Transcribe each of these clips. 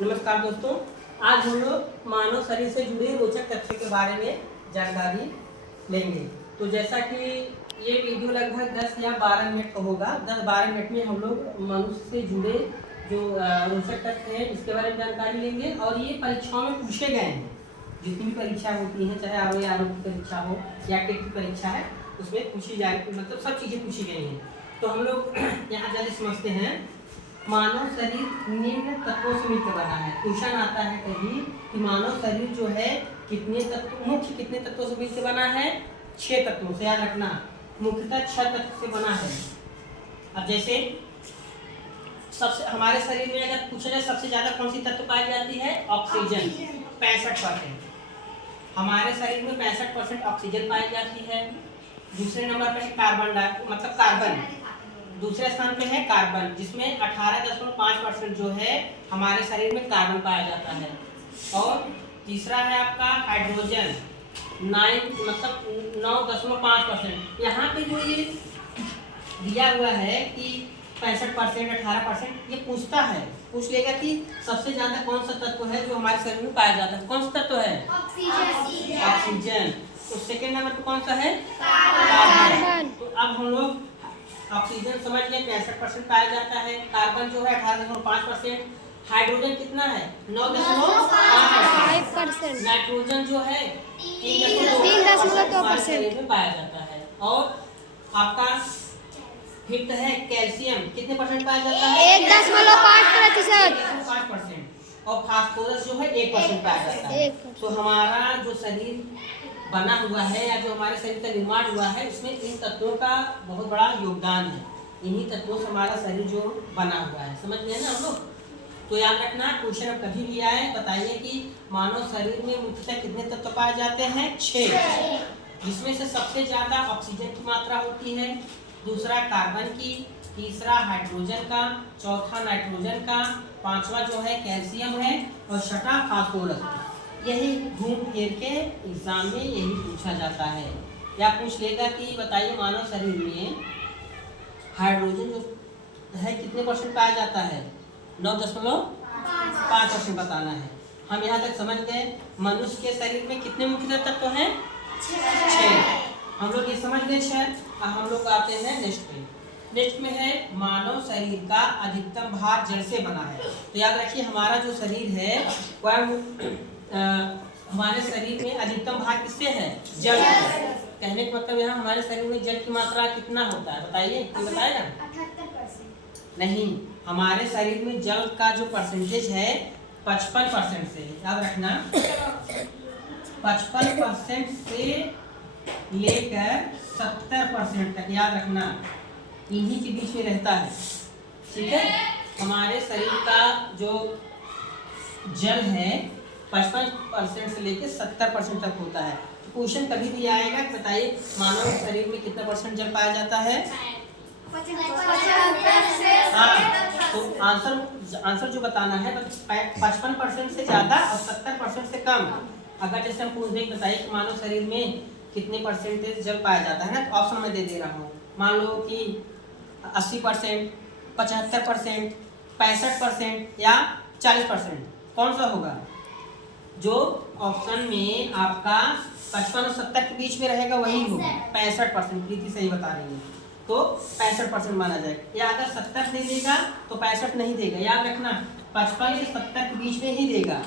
नमस्कार दोस्तों, आज हम लोग मानव शरीर से जुड़े रोचक तथ्य के बारे में जानकारी लेंगे। तो जैसा कि ये वीडियो लगभग 10 या 12 मिनट का होगा। 10-12 मिनट में हम लोग मनुष्य से जुड़े जो रोचक तथ्य हैं इसके बारे में जानकारी लेंगे। और ये परीक्षाओं में पूछे गए हैं। जितनी भी परीक्षा होती हैं, चाहे आरोग्य की परीक्षा हो या टेट की परीक्षा है, उसमें पूछी जाए, मतलब सब चीज़ें पूछी गई हैं। तो हम लोग यहाँ जल्दी समझते हैं। मानव शरीर निम्न तत्वों से मिलकर बना है। क्वेश्चन आता है कभी कि मानव शरीर जो है मुख्य कितने तत्वों से मिलकर बना है? 6 तत्वों से। याद रखना, मुख्यतः 6 तत्व से बना है। अब जैसे सबसे हमारे शरीर में अगर पूछा जाए सबसे ज्यादा कौन सी तत्व पाई जाती है? ऑक्सीजन, 65%। हमारे शरीर में 65% ऑक्सीजन पाई जाती है। दूसरे नंबर पर है कार्बन। दूसरे स्थान पे है कार्बन, जिसमें 18.5% जो है हमारे शरीर में कार्बन पाया जाता है। और तीसरा है आपका हाइड्रोजन, 9.5%। यहाँ पे जो ये दिया हुआ है कि 65%, 18%, ये पूछ लेगा कि सबसे ज्यादा कौन सा तत्व है जो हमारे शरीर में पाया जाता है? कौन सा तत्व है? ऑक्सीजन। तो सेकेंड नंबर पे कौन सा है? कार्बन। तो अब हम लोग ऑक्सीजन समझ गए 65% पाया जाता है। कार्बन जो है 18.5%। हाइड्रोजन कितना है? 9.5%। नाइट्रोजन जो है 3.2% में पाया जाता है। और आपका फिफ्थ है कैल्शियम, कितने परसेंट पाया जाता है? 1.5%। और फास्फोरस जो है 1% पाया जाता है। तो हमारा जो शरीर बना हुआ है या जो हमारे शरीर का निर्माण हुआ है, उसमें इन तत्वों का बहुत बड़ा योगदान है। इन्हीं तत्वों से हमारा शरीर जो बना हुआ है, समझ गए ना हम लोग? तो याद रखना, क्वेश्चन अब कभी भी आए बताइए कि मानव शरीर में मुख्यतः कितने तत्व पाए जाते हैं? 6, जिसमें से सबसे ज्यादा ऑक्सीजन की मात्रा होती है, दूसरा कार्बन की, तीसरा हाइड्रोजन का, चौथा नाइट्रोजन का, पांचवा जो है कैल्शियम है, और छठा फास्फोरस। यही घूम फिर के एग्जाम में यही पूछा जाता है। या पूछ लेगा कि बताइए मानव शरीर में हाइड्रोजन जो है कितने परसेंट पाया जाता है? 9.5% बताना है। हम यहाँ तक समझ गए। मनुष्य के शरीर में कितने मुख्य तत्व हैं? 6। हम लोग ये समझ गए 6। अब हम लोग आते हैं नेक्स्ट में है मानव शरीर का अधिकतम भार जल से बना है। तो याद रखिए हमारा जो शरीर है वह हमारे शरीर में अधिकतम भार किससे है? जल। कहने का मतलब यहाँ हमारे शरीर में जल की मात्रा कितना होता है? बताइए, कोई बताएगा? 78%। नहीं, हमारे शरीर में जल का जो परसेंटेज है 55% से। याद रखना, 55% से लेकर 70% तक, याद रखना, इन्हीं के बीच में रहता है। ठीक है, हमारे शरीर का जो जल है 55% से लेकर 70% तक होता है। क्वेश्चन कभी भी आएगा, बताइए मानव शरीर में कितना परसेंट जल पाया जाता है? हाँ, तो आंसर जो बताना है 55% से ज्यादा और 70% से कम। अगर जैसे हम पूछ दें बताइए कि मानव शरीर में कितने परसेंटेज जल पाया जाता है ना, तो ऑप्शन में दे रहा हूँ। मान लो कि 80%, 75%, 65% या 40%, कौन सा होगा? जो ऑप्शन में आपका 55 और 70 के बीच में रहेगा वही होगा। 65%, प्रीति सही बता रही है। तो 65% माना जाएगा। या अगर 70 नहीं देगा तो 65 नहीं देगा। याद रखना, 55 से 70 के बीच में ही देगा।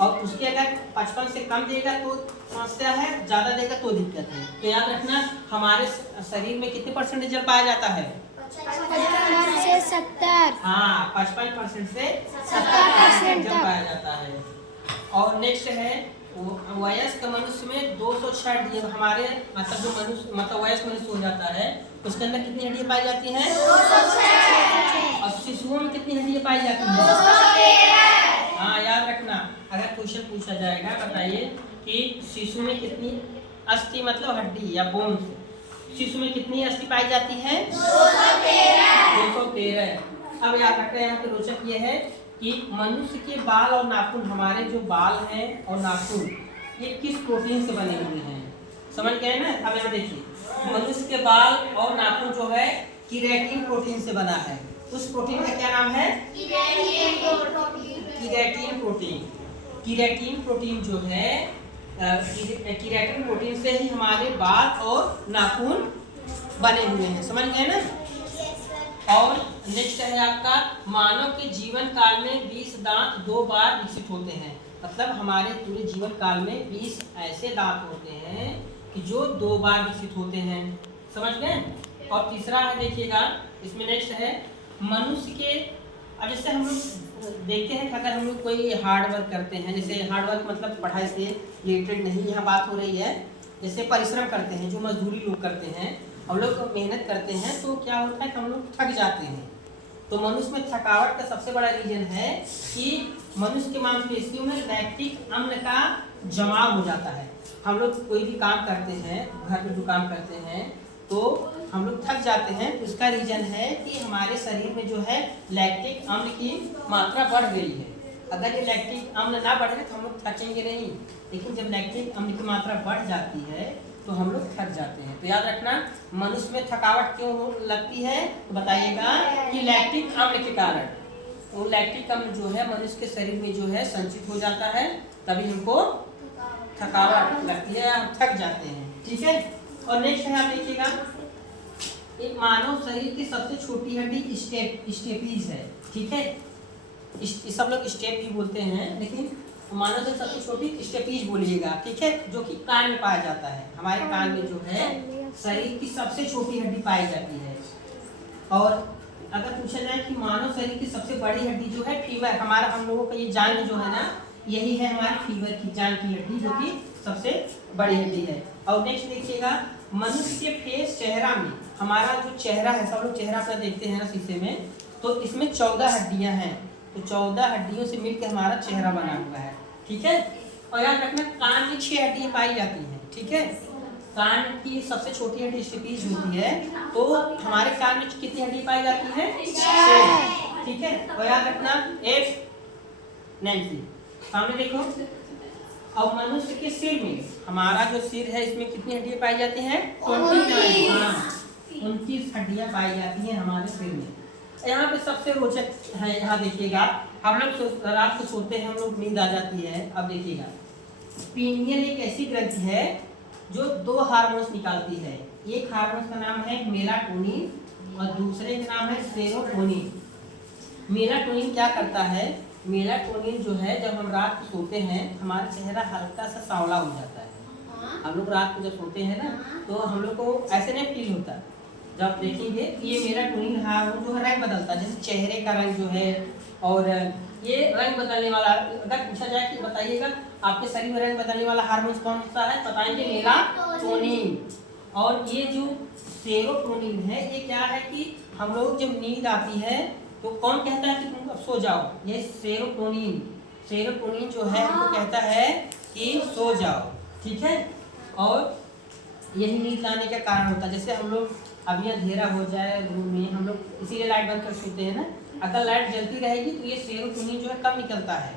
और उसके अगर 55 से कम देगा तो समस्या है, ज्यादा देगा तो दिक्कत है। तो याद रखना, हमारे शरीर में कितने परसेंट जल पाया जाता है? 55 से 70। हाँ, 55% से 70% जल पाया जाता है। और नेक्स्ट है वयस्क मनुष्य में 206 हड्डियां। हमारे मतलब जो मनुष्य वयस्क मनुष्य हो जाता है उसके अंदर कितनी हड्डियां पाई जाती हैं? 206। और शिशुओं में कितनी हड्डियां पाई जाती हैं? 213। हाँ, याद रखना, अगर क्वेश्चन पूछा जाएगा बताइए कि शिशु में कितनी अस्थि मतलब हड्डी या बोन्स, शिशु में कितनी अस्थि पाई जाती है? 213। अब याद रखना, यहाँ पे रोचक ये है कि मनुष्य के बाल और नाखून, हमारे जो बाल हैं और नाखून, ये किस प्रोटीन से बने हुए हैं? समझ गए ना? अब यहाँ देखिए, मनुष्य के बाल और नाखून जो है कीरेटिन प्रोटीन से बना है। उस प्रोटीन का क्या नाम है? कीरेटिन प्रोटीन। कीरेटिन प्रोटीन जो है कीरेटिन प्रोटीन से ही हमारे बाल और नाखून बने हुए हैं, समझ गए ना। और नेक्स्ट है आपका मानव के जीवन काल में 20 दांत 2 बार विकसित होते हैं। मतलब हमारे पूरे जीवन काल में 20 ऐसे दांत होते हैं कि जो 2 बार विकसित होते हैं, समझ गए। और तीसरा है देखिएगा इसमें नेक्स्ट है मनुष्य के, अब जैसे हम लोग देखते हैं कि अगर हम लोग कोई हार्ड वर्क करते हैं, जैसे हार्ड वर्क मतलब पढ़ाई से रिलेटेड नहीं यहाँ बात हो रही है, जैसे परिश्रम करते हैं, जो मजदूरी लोग करते हैं, हम लोग मेहनत करते हैं तो क्या होता है कि हम लोग थक जाते हैं। तो मनुष्य में थकावट का सबसे बड़ा रीजन है कि मनुष्य के मांसपेशियों में लैक्टिक अम्ल का जमाव हो जाता है। हम लोग कोई भी काम करते हैं, घर में जो काम करते हैं तो हम लोग थक जाते हैं, तो इसका रीजन है कि हमारे शरीर में जो है लैक्टिक अम्ल की मात्रा बढ़ गई है। अगर ये लैक्टिक अम्ल ना बढ़े तो हम लोग थकेंगे नहीं, लेकिन जब लैक्टिक अम्ल की मात्रा बढ़ जाती है तो हम लोग थक जाते हैं। तो याद रखना मनुष्य में थकावट क्यों लगती है, तो बताइएगा कि लैक्टिक अम्ल के कारण। तो लैक्टिक अम्ल जो है मनुष्य के शरीर में जो है संचित हो जाता है, तभी हमको थकावट लगती है, हम थक जाते हैं, ठीक है। और नेक्स्ट है आप देखिएगा एक मानव शरीर की सबसे छोटी हड्डी स्टेपीज है, ठीक है। सब लोग स्टेप भी बोलते हैं, लेकिन मानव से सबसे छोटी स्टेपीज बोलिएगा, ठीक है, जो कि कान में पाया जाता है। हमारे कान में जो है शरीर की सबसे छोटी हड्डी पाई जाती है। और अगर पूछा जाए कि मानव शरीर की सबसे बड़ी हड्डी जो है फीवर, हमारा हम लोगों का ये जांघ जो है ना, यही है हमारी फीवर की जांघ की हड्डी, जो कि सबसे बड़ी हड्डी है। और नेक्स्ट देखिएगा मनुष्य के फेस चेहरा में, हमारा जो चेहरा है, सब लोग चेहरा अपना देखते हैं ना शीशे में, तो इसमें 14 हड्डियां हैं। तो 14 हड्डियों से मिलकर हमारा चेहरा बना हुआ है, ठीक है। और याद रखना कान में 6 हड्डियां पाई जाती हैं, ठीक है। कान की सबसे छोटी हड्डी स्टेपीज होती है, तो हमारे कान में कितनी हड्डी पाई जाती है? 6, ठीक है। और याद रखना एफ नैन्सी सामने देखो। और मनुष्य के सिर में, हमारा जो सिर है इसमें कितनी हड्डियां पाई जाती हैं? 29 हड्डियां पाई जाती हैं हमारे सिर में। यहाँ पे सबसे रोचक है, यहाँ देखिएगा हम लोग रात को सोते हैं, हम लोग नींद आ जाती है। अब देखिएगा पीनियल एक ऐसी ग्रंथि है जो 2 हार्मोन्स निकालती है। एक हार्मोन का नाम है मेलाटोनिन और दूसरे का नाम है सेरोटोनिन। मेलाटोनिन क्या करता है, मेलाटोनिन जो है जब हम रात को सोते हैं हमारा चेहरा हल्का सा सांवला हो जाता है। हम लोग रात को जब सोते हैं ना तो हम लोग को ऐसे नहीं फील होता। जब देखेंगे ये मेलाटोनिन हार्मोन जो है रंग बदलता है, जैसे चेहरे का रंग जो है, और ये रंग बदलने वाला, अगर पूछा जाए कि बताइएगा आपके शरीर में रंग बदलने वाला हार्मोन कौन सा है, बताएंगे मेलाटोनिन। और ये जो सेरोटोनिन है ये क्या है कि हम लोग जब नींद आती है तो कौन कहता है कि तुम अब सो जाओ, ये सेरोटोनिन। सेरोटोनिन जो है हमको कहता है कि सो जाओ, ठीक है। और यही नींद लाने का कारण होता है। जैसे हम लोग अभी अंधेरा हो जाए रूम में, हम लोग इसीलिए लाइट बंद कर सोते हैं ना, अगर लाइट जलती रहेगी तो ये सेरोटोनिन जो है कम निकलता है,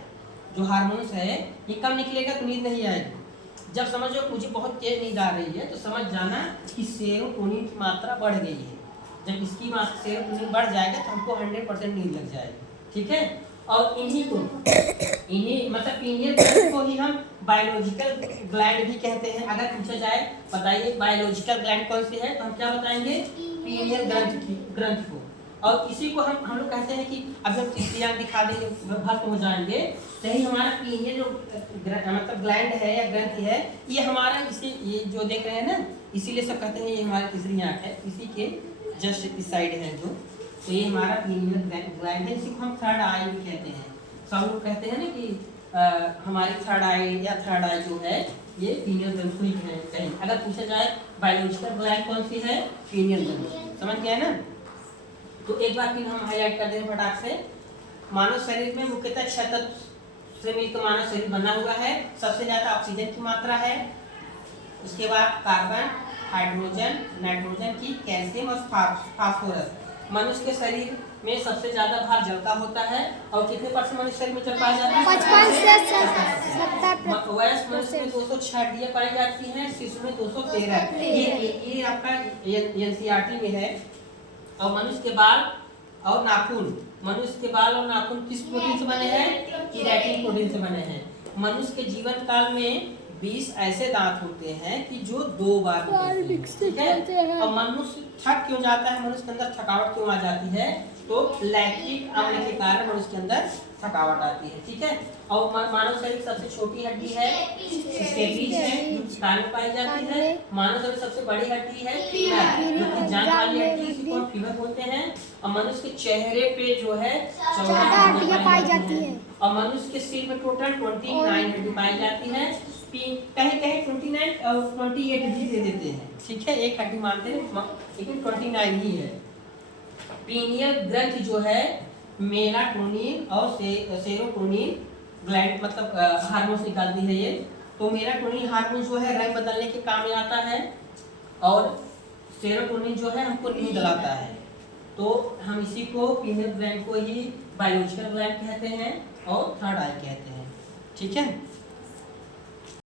जो हार्मोन्स है ये कम निकलेगा तो नींद नहीं आएगी। जब समझो मुझे बहुत तेज नींद आ रही है तो समझ जाना कि सेरोटोनिन की मात्रा बढ़ गई है। जब इसकी सेरोटोनिन बढ़ जाएगा तो हमको 100% नींद लग जाएगी, ठीक है। और इन्हीं मतलब पीनियल ग्लैंड को ही हम बायोलॉजिकल ग्लैंड भी कहते हैं। अगर पूछा जाए बताइए बायोलॉजिकल ग्लैंड कौन सी है, तो हम क्या बताएंगे? पीनियल ग्रंथि को। और इसी को हम लोग कहते हैं कि अब जब तीसरी आंख दिखा देंगे भस्म हो जाएंगे, तो ही हमारा पीनियल जो मतलब ग्लैंड है या ग्रंथि है, ये हमारा इसी ये जो देख रहे हैं ना, इसीलिए सब कहते हैं ये हमारी तीसरी आंख है, इसी के जस्ट इस साइड है जो, तो ये हमारा पीनियल ग्लैंड है, इसी को हम थर्ड आई भी कहते हैं। सब लोग कहते हैं ना कि हमारी थर्ड आई या थर्ड आई जो है ये पीनियल ग्लैंड को ही कहें। अगर पूछा जाए बायोलॉजिकल ग्लैंड कौन सी है, पीनियल ग्लैंड, समझ गए ना। तो एक बार फिर हम हाईलाइट कर दें फटाक से। मानव शरीर में मुख्यतः 6 तत्व से मिलकर मानव शरीर बना हुआ है। सबसे ज्यादा ऑक्सीजन की मात्रा है, उसके बाद कार्बन, हाइड्रोजन, नाइट्रोजन की, कैल्शियम और फास्फोरस। मनुष्य के शरीर में सबसे ज्यादा भार जल का होता है। और कितने % मनुष्य शरीर में जल पाया जाता है? 55 से 70%। वयस्क मनुष्य में 206 हड्डियां पाई जाती हैं, शिशु में 213। ये आपका एनसीईआरटी में है। और मनुष्य के बाल और नाखून, मनुष्य के बाल और नाखून किस प्रोटीन से बने हैं? प्रोटीन से बने हैं। मनुष्य के जीवन काल में 20 ऐसे दांत होते हैं कि जो 2 बार निकलते हैं, ठीक है। और मनुष्य थक क्यों जाता है, मनुष्य के अंदर थकावट क्यों आ जाती है, तो लैक्टिक अम्ल के कारण मनुष्य के अंदर थकावट आती है, ठीक है। और मानव शरीर की सबसे छोटी हड्डी है स्टेपीज है, जो कान में पाई जाती है। मानव शरीर की सबसे बड़ी हड्डी है फीमर, जो कि जान वाली हड्डी, जिसको हम फीमर बोलते हैं। और मनुष्य के चेहरे पे जो है 14 हड्डियां पाई जाती है। और मनुष्य के सिर में टोटल 29 हड्डी पाई जाती है। कहीं कहीं 29 और 28 भी दे देते हैं, ठीक है, एक हड्डी मानते हैं, लेकिन 29 ही है। पीनियल ग्रंथि जो है मेलाटोनिन और सेरोटोनिन ग्लैंड मतलब हार्मोन से निकालती है ये। तो मेलाटोनिन हार्मोन जो है रंग बदलने के काम में आता है, और सेरोटोनिन जो है हमको नींद दिलाता है। तो हम इसी को पीनियल ग्लैंड को ही बायोलॉजिकल ग्लैंड कहते हैं और थर्ड आई कहते हैं, ठीक है।